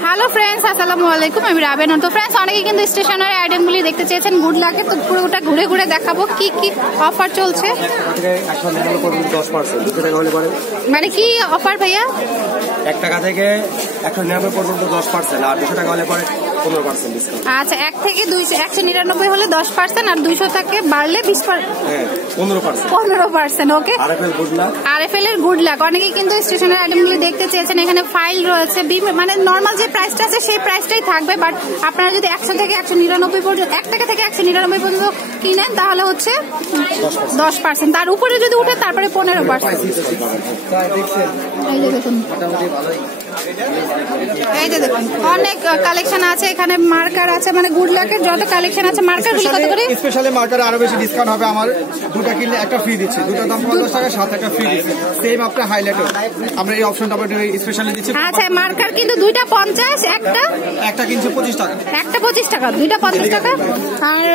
Hello friends, আসসালামু আলাইকুম। আমি রাবেনা। তো ফ্রেন্ডস, অনেকে কিন্তু স্টেশনারি আইটেমগুলি দেখতে চেয়েছেন গুড লাকে, তো পুরোটা ঘুরে ঘুরে দেখাবো কি কি অফার চলছে। মানে কি অফার ভাইয়া? 1 টাকা থেকে 199 পর্যন্ত 10%, আর 200 টাকা হলে পরে 15% ডিসকাউন্ট। আচ্ছা, 1 থেকে 199 হলে 10%, আর 200 থেকে বাড়লে 20%। হ্যাঁ, 15%। 15%। ওকে। আরএফএল এর গুড লাক। অনেকে কিন্তু স্টেশনারি আইটেমগুলি দেখতে চেয়েছেন। এখানে ফাইল রয়েছে, মানে নর্মাল যে প্রাইসটা আছে সেই প্রাইসটাই থাকবে, বাট আপনারা যদি 100 থেকে 199 পর্যন্ত, 1 টাকা থেকে 199 পর্যন্ত কিনেন তাহলে হচ্ছে 10%, তার উপরে যদি উঠে তারপরে 15%। এই যে দেখুন, এই যে দেখুন অনেক কালেকশন আছে এখানে। মার্কার আছে, মানে গুড লাকের যত কালেকশন আছে। মার্কার গুলো কত করে? স্পেশালি মার্কার আরো বেশি ডিসকাউন্ট হবে। আমার দুটো কিনলে একটা ফ্রি দিচ্ছি, দুটো দাম 50 টাকা, সাথে একটা ফ্রি দিচ্ছি। সেম আপনার হাইলাইটও আমরা এই অপশনটা স্পেশালি দিচ্ছি। আচ্ছা, মার্কার কিন্তু দুইটা 50, একটা কিনছে 25 টাকা, একটা 25 টাকা, দুইটা 50 টাকা, আর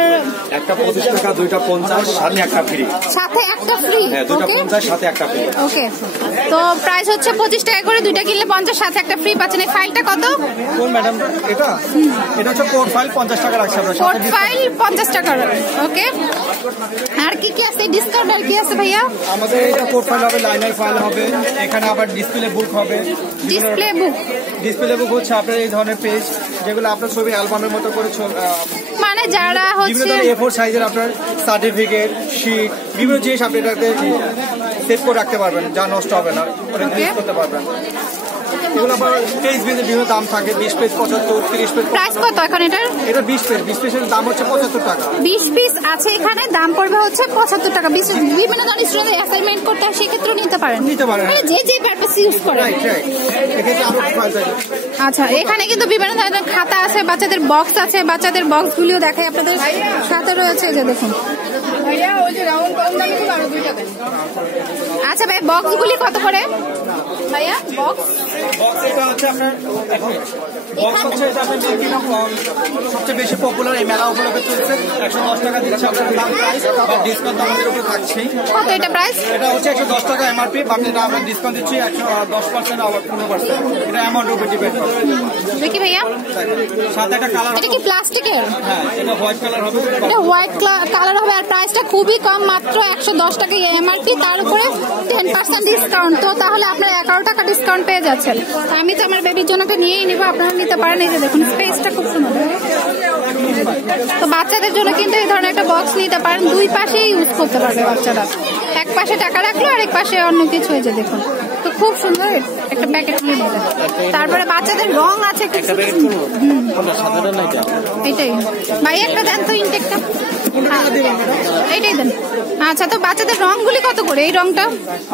একটা 25 টাকা, দুইটা 50, সাথে একটা ফ্রি। সাথে একটা ফ্রি। হ্যাঁ, দুইটা 50, সাথে একটা ফ্রি। ওকে, তো প্রাইস হচ্ছে 25 টাকা করে, দুইটা কিনলে 50, সাথে একটা ফ্রি পাচ্ছেন। এই ফাইলটা কত? কোন ম্যাডাম? এটা হচ্ছে কোড ফাইল, 50 টাকা রাখছি আমরা। কোড ফাইল 50 টাকা। ওকে, আর কি কি আছে ডিসকাউন্ট? আর কি আছে ভাইয়া? আমাদের এটা কোড ফাইল হবে, লাইনার ফাইল হবে, এখানে আবার ডিসপ্লে বুক হবে। ডিসপ্লে বুক হচ্ছে আপনার এই ধরনের পেজ, যেগুলো আপনার ছবি অ্যালবামের মতো করে, মানে যারা হচ্ছে A4 সাইজের আপনার সার্টিফিকেট, শীট, বিভিন্ন জিনিস আপনি এটাতে সেভ করে রাখতে পারবেন, যা নষ্ট হবে না, ইউজ করতে পারবেন। এগুলো আবার পেজ বেঁধে বিভিন্ন দাম থাকে, 20 পেজ 75, 30 পেজ। প্রাইস কত এখন এটার? এটা 20 পেজের দাম হচ্ছে 75 টাকা। 20 পিস আছে এখানে, দাম পড়বে হচ্ছে 75 টাকা। বিভিন্ন ধরনের স্টুডেন্ট অ্যাসাইনমেন্ট করতে হয়, সেক্ষেত্রে নিতে পারেন। মানে যে পারপাস ইউজ করে। আচ্ছা, এখানে কিন্তু বিভিন্ন ধরনের খাতা আছে, বাচ্চাদের বক্স আছে। বাচ্চাদের বক্স গুলিও দেখাই আপনাদের সাথে রয়েছে, যে দেখুন। আচ্ছা ভাই, বক্স গুলি কত করে ভাইয়া? বক্স এটা হচ্ছে আপনার বক্স হচ্ছে এটা আপনার সবচেয়ে বেশি পপুলার এই মেলা উপলক্ষে চলছে। 110 টাকা দিচ্ছে আপনার দাম, প্রাইস বা ডিসকাউন্ট আমাদের উপরে থাকছে। কত এটা প্রাইস? এটা হচ্ছে 110 টাকা এমআরপি, আপনি এটা আমরা ডিসকাউন্ট দিচ্ছি 110% আবার 15%। এটা অ্যামাউন্ট উপরে ডিপেন্ড করে। দেখি ভাইয়া, সাথে একটা কালার। এটা কি প্লাস্টিকের? হ্যাঁ, এটা হোয়াইট কালার হবে। এটা হোয়াইট কালার হবে, আর প্রাইসটা খুবই কম, মাত্র 110 টাকা এমআরপি, তার উপরে 10% ডিসকাউন্ট। তো তাহলে আপনার 11 টাকা ডিসকাউন্ট পেয়ে যাচ্ছেন। আমি তো আমার বেবির জন্য নিয়েই নিবো, আপনারা নিতে পারেন। এই যে দেখুন, স্পেসটা খুব সুন্দর। তো বাচ্চাদের জন্য কিন্তু এই ধরনের একটা বক্স নিতে পারেন, দুই পাশেই ইউজ করতে পারবে বাচ্চারা। এক পাশে টাকা রাখলো, আর এক পাশে অন্য কিছু হয়েছে, দেখুন। তো খুব সুন্দর একটা প্যাকেট নিয়ে নেবেন। তারপরে বাচ্চাদের রং আছে, এটাই ভাই একটা দেন তো, ইনটেকটা এইটাই দেন। আচ্ছা, তো বাচ্চাদের রংগুলি কত করে? এই রংটা?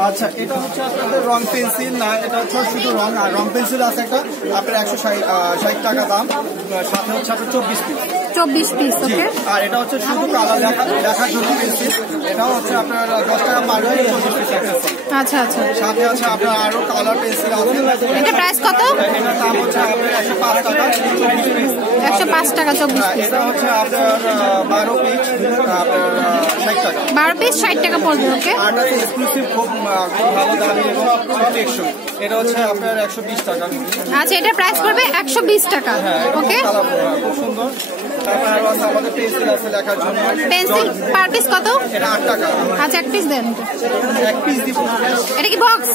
আচ্ছা, এটা হচ্ছে আপনাদের রং পেন্সিল না, এটা হচ্ছে শুধু রং। আর রং পেন্সিল আছে একটা আপনার 160 টাকা দাম, সাথে হচ্ছে আপনার 24 পিস। ওকে। আর এটা হচ্ছে শুধু কালার লেখার জন্য পেন্সিল, এটাও হচ্ছে আপনার 10 টাকা পার, 24 পিস একটা। আচ্ছা আচ্ছা, সাথে আছে আপনার আরো কালার পেন্সিল আছে। এটা প্রাইস কত? এটার দাম হচ্ছে আপনার 105 টাকা, 24 পিস। 105 টাকা 24 পিস। এটা হচ্ছে আপনার 12 পিস, আপনার 60 টাকা। 12 পিস 60 টাকা পড়বে। ওকে। আর এটা এক্সক্লুসিভ, খুব ভালো দামি এবং টেকসই, এটা হচ্ছে আপনার 120 টাকা। আচ্ছা, এটা প্রাইস পড়বে 120 টাকা। ওকে, খুব সুন্দর। তারপর আরো আছে আমাদের পেন্সিল আছে লেখার জন্য। পেন্সিল পার পিস কত? এটা 8 টাকা। আচ্ছা, এক পিস দেন। এক পিস দিব। এটা কি বক্স?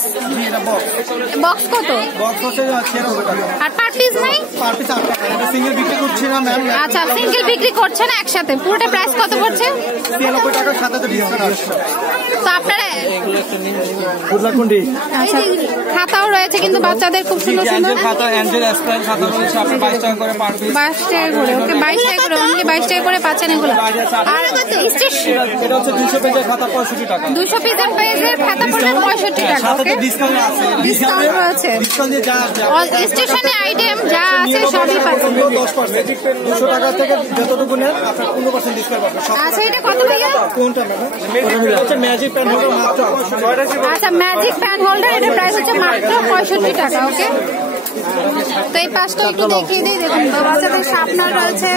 এটা বক্স। বক্স কত? বক্স হচ্ছে 16 টাকা। আর পার পিস নাই? পার পিস 8 টাকা। এটা সিঙ্গেল বিক্রি করছি না ম্যাম। আচ্ছা, সিঙ্গেল বিক্রি করছে না, একসাথে। পুরোটা প্রাইস কত পড়ছে? 93 টাকার সাথে তো ডিসকাউন্ট আসছে। তো আপনারা আচ্ছা, খাতাও রয়েছে কিন্তু বাচ্চাদের, খুব সুন্দর সুন্দর খাতা। অ্যাঞ্জেল স্টাইল খাতা হচ্ছে আপনার 22 টাকা করে পার পিস। 22 টাকা করে। ওকে, 22 টাকা করে, অনলি 22 টাকা করে পাচ্ছেন এগুলো। আর এটা হচ্ছে 200 পেজের খাতা 65 টাকা। 200 পেজের খাতা পড়বে 65 টাকা। ওকে, ডিসকাউন্ট আছে। ডিসকাউন্ট রয়েছে। ডিসকাউন্ট দিয়ে যা স্টেশনে আইটেম যা আছে সবই পাচ্ছেন। 10%, 200 টাকা থেকে যতটুকু নেন আপনার 15% ডিসকাউন্ট পাবেন। আচ্ছা, এটা কত ভাইয়া? কোনটা ম্যাডাম? এটা হচ্ছে ম্যাজিক পেন হোল্ডার, মাত্র 6 টাকা। আচ্ছা, ম্যাজিক পেন হোল্ডার, এটার প্রাইস হচ্ছে মাত্র 65 টাকা। ওকে, তো এই পাশটা একটু দেখিয়ে দিই। দেখুন তো বাচ্চাদের শার্পনার রয়েছে।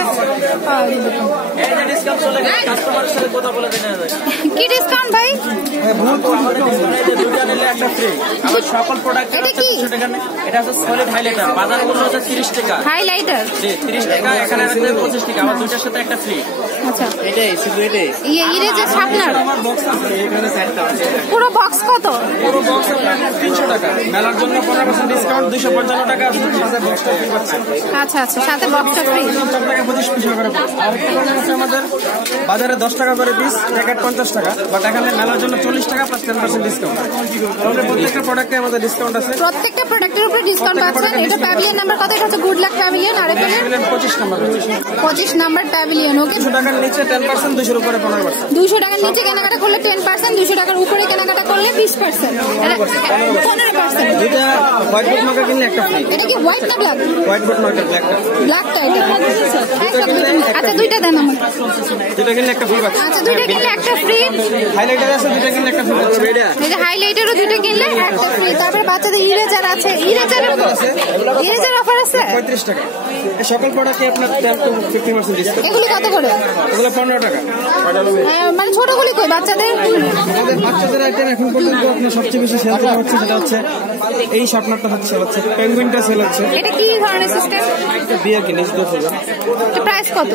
কি ডিসকাউন্ট ভাই? সকল প্রোডাক্ট এটা কি? এটা হচ্ছে সলিড হাইলাইটার, বাজার মূল্য হচ্ছে 30 টাকা। হাইলাইটার 30 টাকা, এখানে আছে 25 টাকা, আমার দুইটার সাথে একটা ফ্রি। আচ্ছা, এটাই শুধু এটাই। ইরেজার শার্পনার আমার বক্স আছে এখানে 4টা আছে। পুরো বক্স কত? পুরো বক্স আপনার 300 টাকা, মেলার জন্য 15% ডিসকাউন্ট, 255 টাকা আছে, সাথে বক্সটা ফ্রি পাচ্ছেন। আচ্ছা আচ্ছা, সাথে বক্সটা ফ্রি। 4 টাকা 25 পয়সা করে পড়ে। আর একটা প্রোডাক্ট আছে আমাদের বাজারে 10 টাকা করে পিস, প্যাকেট 50 টাকা, বাট এখানে মেলার জন্য 40 টাকা প্লাস 10% ডিসকাউন্ট। আমাদের প্রত্যেকটা প্রোডাক্টে আমাদের ডিসকাউন্ট আছে, প্রত্যেকটা প্রোডাক্টের উপরে ডিসকাউন্ট পাচ্ছেন। এটা প্যাভিলিয়ন নাম্বার কত? এটা হচ্ছে গুড লাক প্যাভিলিয়ন। আর এখানে 25 নাম্বার 25 নাম্বার প্যাভিলিয়ন। ওকে, 200 টাকার নিচে 10%, 200 উপরে 15%। 200 টাকার নিচে কেনাকাটা করলে 10%, 200 টাকার উপরে কেনাকাটা করলে 20%, 15%। এটা হোয়াইট বুট মার্কার কিনলে একটা ফ্রি। এটা কি হোয়াইট না ব্ল্যাক? হোয়াইট বুট মার্কার ব্ল্যাকটা, ব্ল্যাকটা এটা। আচ্ছা, দুইটা দেন আমাকে। দুটো কিনলে একটা ফ্রি পাচ্ছেন। আচ্ছা, দুইটা কিনলে একটা ফ্রি। হাইলাইটার আছে, দুটো কিনলে একটা ফ্রি পাচ্ছেন। এই যে হাইলাইটারও দুইটা কিনলে একটা ফ্রি। তারপরে বাচ্চাদের ইরেজার আছে, ইরেজার অফার আছে 35 টাকা। এই সকল প্রোডাক্টে আপনার 10 to 50% ডিসকাউন্ট। এগুলো কত করে? এগুলো 15 টাকা। মানে ছোটগুলি কই বাচ্চাদের? আমাদের বাচ্চাদের আইটেম এখন পর্যন্ত আপনার সবচেয়ে বেশি সেল করা হচ্ছে সেটা হচ্ছে এই শার্পনারটা হচ্ছে পেঙ্গুইনটা সেল হচ্ছে। এটা কি ধরনের সিস্টেম? এটা দিয়ে কিনে 10 টাকা। এটা প্রাইস কত?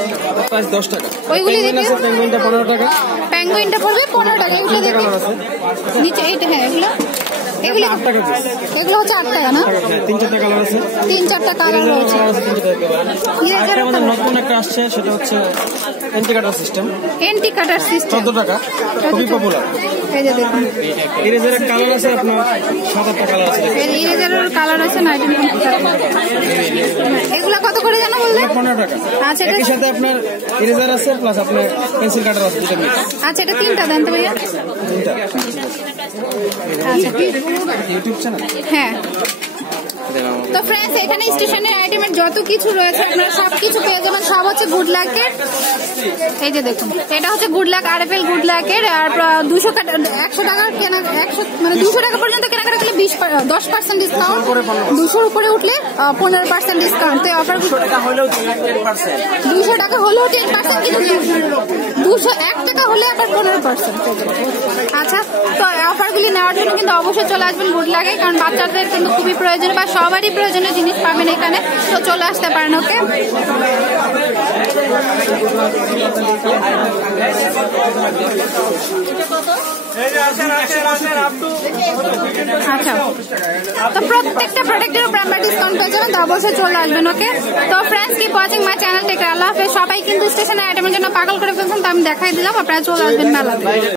প্রাইস 10 টাকা। ওইগুলি পেঙ্গুইন দেখি। আছে, পেঙ্গুইনটা 15 টাকা। পেঙ্গুইনটা পড়বে 15 টাকা। এগুলো দেখি নিচে। এইটা হ্যাঁ, এগুলো 8 টাকা পিস। এগুলো হচ্ছে 8 টাকা না? হ্যাঁ, 3-4টা কালার আছে। 3-4টা কালার রয়েছে। আরেকটা আমাদের নতুন একটা আসছে, সেটা হচ্ছে এন্টি কাটার সিস্টেম। এন্টি কাটার সিস্টেম 14 টাকা, খুবই পপুলার। এই যে দেখুন, ইরেজারের কালার আছে আপনার 7-8টা কালার আছে। এর ইরেজারের কালার আছে 19। এগুলো কত করে জানো বললে? 15 টাকা। আচ্ছা, একই সাথে আপনার ইরেজার আছে প্লাস আপনার পেন্সিল কাটার আছে, দুটো মিক্স। আচ্ছা, এটা 3টা দেন তো ভাইয়া। তিনটা। আচ্ছা, ইউটিউব চ্যানেল। হ্যাঁ। তো ফ্রেন্ডস, এখানে স্টেশনারি আইটেমের যত কিছু রয়েছে আপনারা সবকিছু পেয়ে যাবেন। সব হচ্ছে গুড লাকের। এই যে দেখুন, এটা হচ্ছে গুড লাক, আরএফএল গুড লাকের। আর 100 টাকার কেনা, 100 মানে 200 টাকা পর্যন্ত কেনাকাটা করলে 10% ডিসকাউন্ট, 200 উপরে উঠলে 15% ডিসকাউন্ট। তো অফার 200 টাকা হলেও 10%, 200 টাকা হলেও 10%, কিন্তু 201 টাকা হলে আবার 15%। আচ্ছা, তো অফারগুলি নেওয়ার জন্য কিন্তু অবশ্যই চলে আসবেন গুড লাগে, কারণ বাচ্চাদের কিন্তু খুবই প্রয়োজন বা সবারই প্রয়োজনীয় জিনিস পাবেন এখানে। তো চলে আসতে পারেন। ওকে, আচ্ছা, তো প্রত্যেকটা প্রোডাক্টের উপর আমরা ডিসকাউন্ট পেয়ে যাবেন। তো অবশ্যই চলে আসবেন। ওকে, তো friends, keep watching my channel. Take care, আল্লাহ হাফেজ। সবাই কিন্তু স্টেশনারি আইটেমের জন্য পাগল করে ফেলছেন, তো আমি দেখাই দিলাম। আপনারা চলে আসবেন মেলাতে।